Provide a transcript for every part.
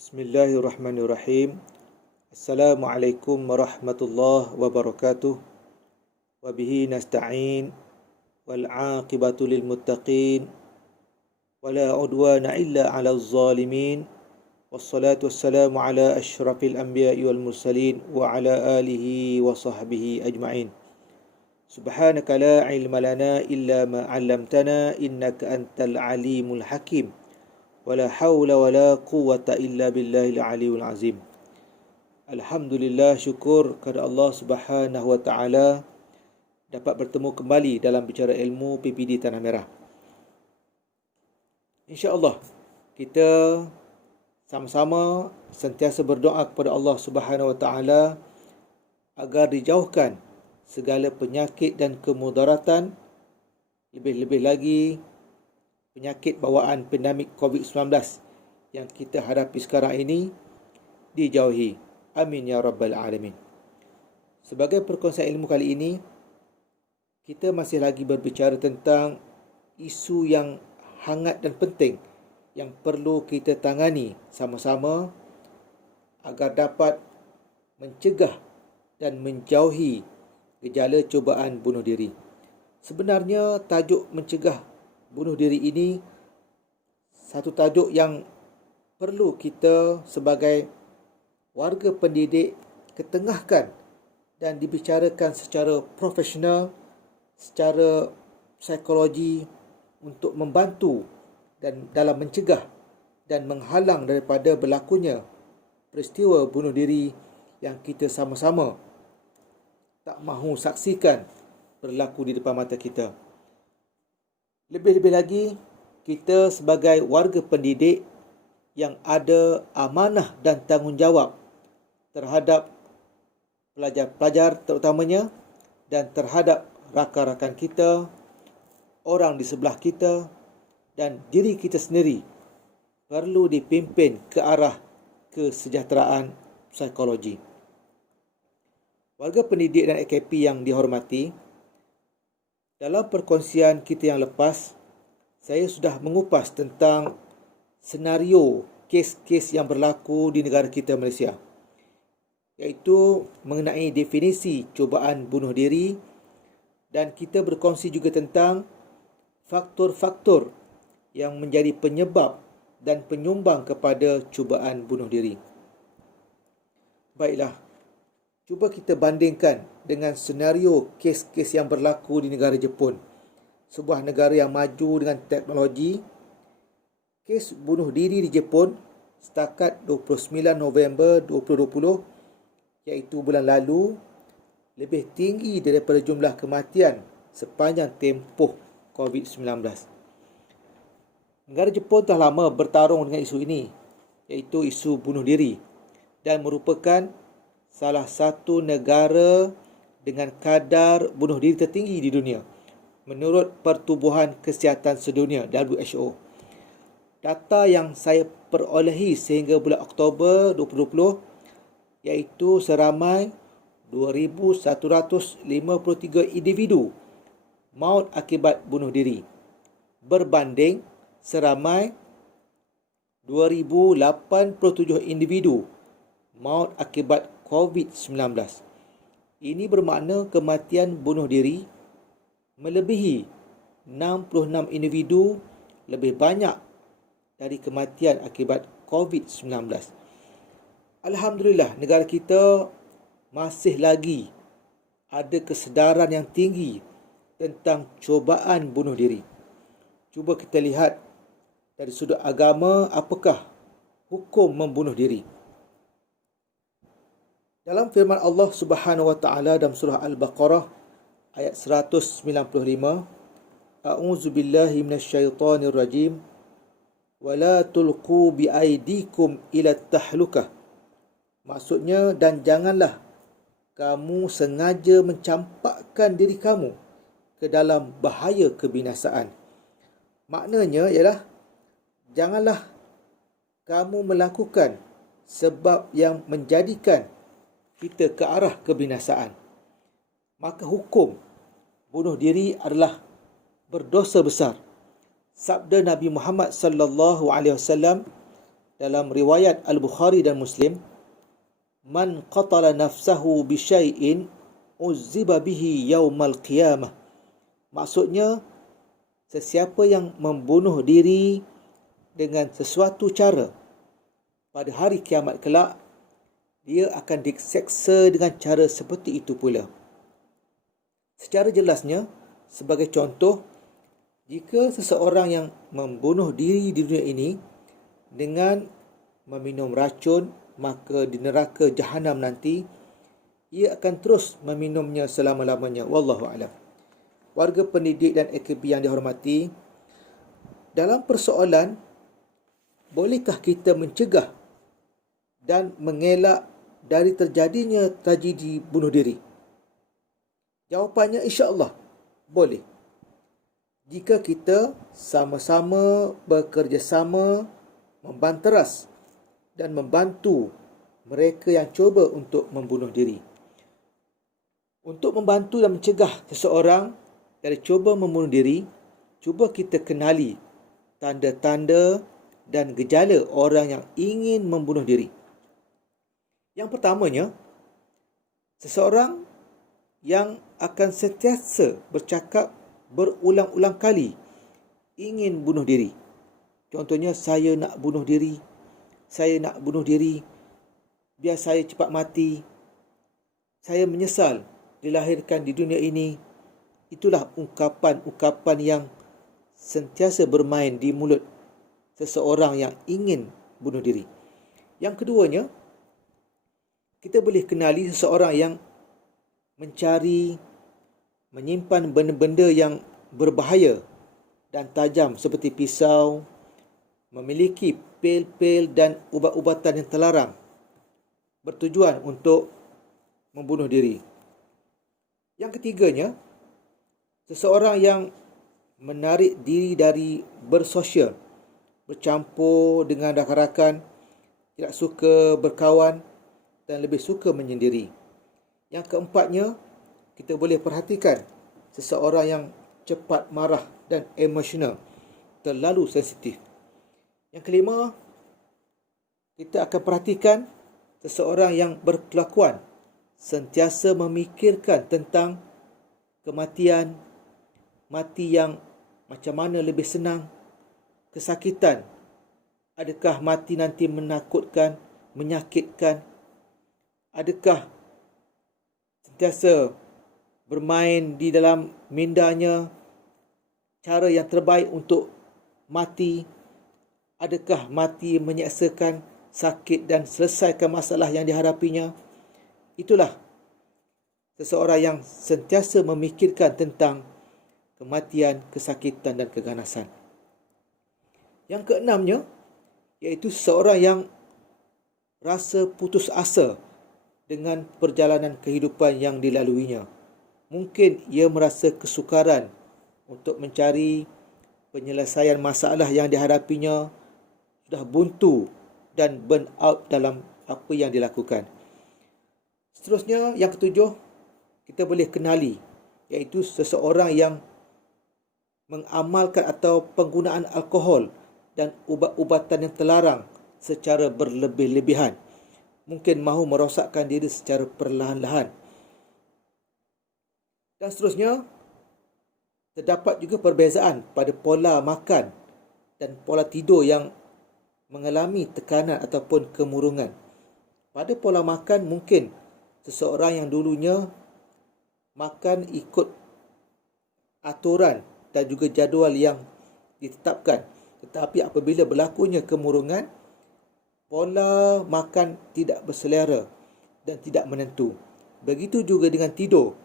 Bismillahirrahmanirrahim. Assalamualaikum warahmatullahi wabarakatuh. Wabihi nasta'in. Wal aqibatu lil muttaqin. Wala udwana illa ala zalimin. Wassalatu wassalamu ala ashrafil anbiya'i wal mursalin. Wa ala alihi wa sahbihi ajma'in. Subhanaka la ilma lana illa ma 'allamtana innaka antal alimul hakim. Wala hawla wala quwwata illa billahil aliyul azim. Alhamdulillah, syukur kepada Allah Subhanahu wa taala dapat bertemu kembali dalam bicara ilmu PPD Tanah Merah. Insya-Allah kita sama-sama sentiasa berdoa kepada Allah Subhanahu wa taala agar dijauhkan segala penyakit dan kemudaratan, lebih-lebih lagi penyakit bawaan pandemik COVID-19 yang kita hadapi sekarang ini dijauhi. Amin ya rabbal alamin. Sebagai perkongsian ilmu kali ini, kita masih lagi berbicara tentang isu yang hangat dan penting yang perlu kita tangani sama-sama agar dapat mencegah dan menjauhi gejala cubaan bunuh diri. Sebenarnya tajuk mencegah bunuh diri ini satu tajuk yang perlu kita sebagai warga pendidik ketengahkan dan dibicarakan secara profesional, secara psikologi untuk membantu dan dalam mencegah dan menghalang daripada berlakunya peristiwa bunuh diri yang kita sama-sama tak mahu saksikan berlaku di depan mata kita. Lebih-lebih lagi, kita sebagai warga pendidik yang ada amanah dan tanggungjawab terhadap pelajar-pelajar terutamanya dan terhadap rakan-rakan kita, orang di sebelah kita dan diri kita sendiri perlu dipimpin ke arah kesejahteraan psikologi. Warga pendidik dan AKP yang dihormati, dalam perkongsian kita yang lepas, saya sudah mengupas tentang senario kes-kes yang berlaku di negara kita Malaysia, iaitu mengenai definisi cubaan bunuh diri, dan kita berkongsi juga tentang faktor-faktor yang menjadi penyebab dan penyumbang kepada cubaan bunuh diri. Baiklah, cuba kita bandingkan dengan senario kes-kes yang berlaku di negara Jepun, sebuah negara yang maju dengan teknologi. Kes bunuh diri di Jepun setakat 29 November 2020, iaitu bulan lalu, lebih tinggi daripada jumlah kematian sepanjang tempoh COVID-19. Negara Jepun telah lama bertarung dengan isu ini, iaitu isu bunuh diri, dan merupakan salah satu negara dengan kadar bunuh diri tertinggi di dunia menurut Pertubuhan Kesihatan Sedunia WHO. Data yang saya perolehi sehingga bulan Oktober 2020 iaitu seramai 2,153 individu maut akibat bunuh diri berbanding seramai 2,087 individu maut akibat COVID-19. Ini bermakna kematian bunuh diri melebihi 66 individu lebih banyak dari kematian akibat COVID-19. Alhamdulillah, negara kita masih lagi ada kesedaran yang tinggi tentang cubaan bunuh diri. Cuba kita lihat dari sudut agama, apakah hukum membunuh diri. Dalam firman Allah Subhanahu wa taala dalam surah Al-Baqarah ayat 195, A'udzu billahi minasyaitonir rajim wa la tulqu biaidikum ila tahlukah. Maksudnya, dan janganlah kamu sengaja mencampakkan diri kamu ke dalam bahaya kebinasaan. Maknanya ialah janganlah kamu melakukan sebab yang menjadikan kita ke arah kebinasaan. Maka hukum bunuh diri adalah berdosa besar. Sabda Nabi Muhammad sallallahu alaihi wasallam dalam riwayat Al-Bukhari dan Muslim, man qatala nafsahu bi syai'in uzziba bihi yaumal qiyamah. Maksudnya, sesiapa yang membunuh diri dengan sesuatu cara, pada hari kiamat kelak, dia akan diseksa dengan cara seperti itu pula. Secara jelasnya, sebagai contoh, jika seseorang yang membunuh diri di dunia ini dengan meminum racun, maka di neraka Jahanam nanti, ia akan terus meminumnya selama-lamanya. Wallahu a'lam. Warga pendidik dan AKB yang dihormati, dalam persoalan, bolehkah kita mencegah dan mengelak dari terjadinya tragedi bunuh diri? Jawapannya insya-Allah boleh. Jika kita sama-sama bekerjasama membanteras dan membantu mereka yang cuba untuk membunuh diri. Untuk membantu dan mencegah seseorang dari cuba membunuh diri, cuba kita kenali tanda-tanda dan gejala orang yang ingin membunuh diri. Yang pertamanya, seseorang yang akan sentiasa bercakap berulang-ulang kali ingin bunuh diri. Contohnya, saya nak bunuh diri, saya nak bunuh diri, biar saya cepat mati, saya menyesal dilahirkan di dunia ini. Itulah ungkapan-ungkapan yang sentiasa bermain di mulut seseorang yang ingin bunuh diri. Yang keduanya, kita boleh kenali seseorang yang mencari, menyimpan benda-benda yang berbahaya dan tajam seperti pisau, memiliki pil-pil dan ubat-ubatan yang terlarang, bertujuan untuk membunuh diri. Yang ketiganya, seseorang yang menarik diri dari bersosial, bercampur dengan rakan-rakan, tidak suka berkawan dan lebih suka menyendiri. Yang keempatnya, kita boleh perhatikan seseorang yang cepat marah dan emosional, terlalu sensitif. Yang kelima, kita akan perhatikan seseorang yang berkelakuan, sentiasa memikirkan tentang kematian, mati yang macam mana lebih senang, kesakitan, adakah mati nanti menakutkan, menyakitkan, adakah sentiasa bermain di dalam mindanya, cara yang terbaik untuk mati, adakah mati menyeksakan, sakit dan selesaikan masalah yang dihadapinya. Itulah seseorang yang sentiasa memikirkan tentang kematian, kesakitan dan keganasan. Yang keenamnya, iaitu seseorang yang rasa putus asa dengan perjalanan kehidupan yang dilaluinya. Mungkin ia merasa kesukaran untuk mencari penyelesaian masalah yang dihadapinya, sudah buntu dan burn out dalam apa yang dilakukan. Seterusnya, yang ketujuh, kita boleh kenali, iaitu seseorang yang mengamalkan atau penggunaan alkohol dan ubat-ubatan yang terlarang secara berlebih-lebihan. Mungkin mahu merosakkan diri secara perlahan-lahan. Dan seterusnya, terdapat juga perbezaan pada pola makan dan pola tidur yang mengalami tekanan ataupun kemurungan. Pada pola makan, mungkin seseorang yang dulunya makan ikut aturan dan juga jadual yang ditetapkan, tetapi apabila berlakunya kemurungan, pola makan tidak berselera dan tidak menentu. Begitu juga dengan tidur.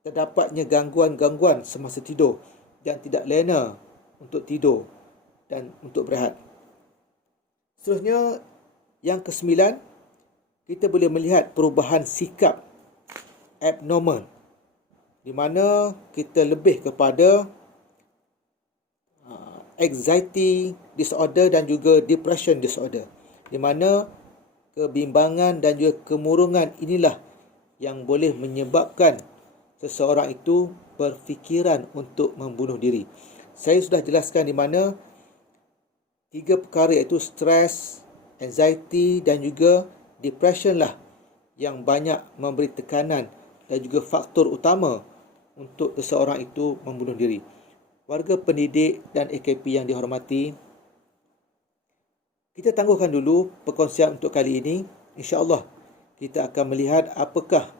Terdapatnya gangguan-gangguan semasa tidur dan tidak lena untuk tidur dan untuk berehat. Seterusnya, yang kesembilan, kita boleh melihat perubahan sikap abnormal, di mana kita lebih kepada anxiety disorder dan juga depression disorder, di mana kebimbangan dan juga kemurungan inilah yang boleh menyebabkan seseorang itu berfikiran untuk membunuh diri. Saya sudah jelaskan di mana tiga perkara, iaitu stres, anxiety dan juga depression lah yang banyak memberi tekanan dan juga faktor utama untuk seseorang itu membunuh diri. Warga pendidik dan AKP yang dihormati, kita tangguhkan dulu perkongsian untuk kali ini. InsyaAllah kita akan melihat apakah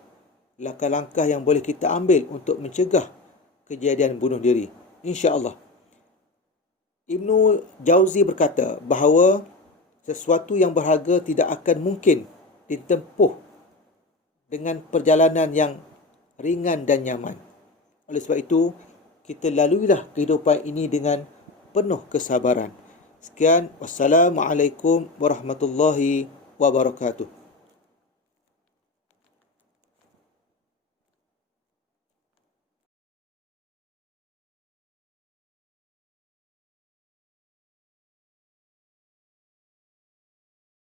langkah-langkah yang boleh kita ambil untuk mencegah kejadian bunuh diri. InsyaAllah. Ibnu Jauzi berkata bahawa sesuatu yang berharga tidak akan mungkin ditempuh dengan perjalanan yang ringan dan nyaman. Oleh sebab itu, kita laluilah kehidupan ini dengan penuh kesabaran. Sekian, wassalamualaikum warahmatullahi wabarakatuh.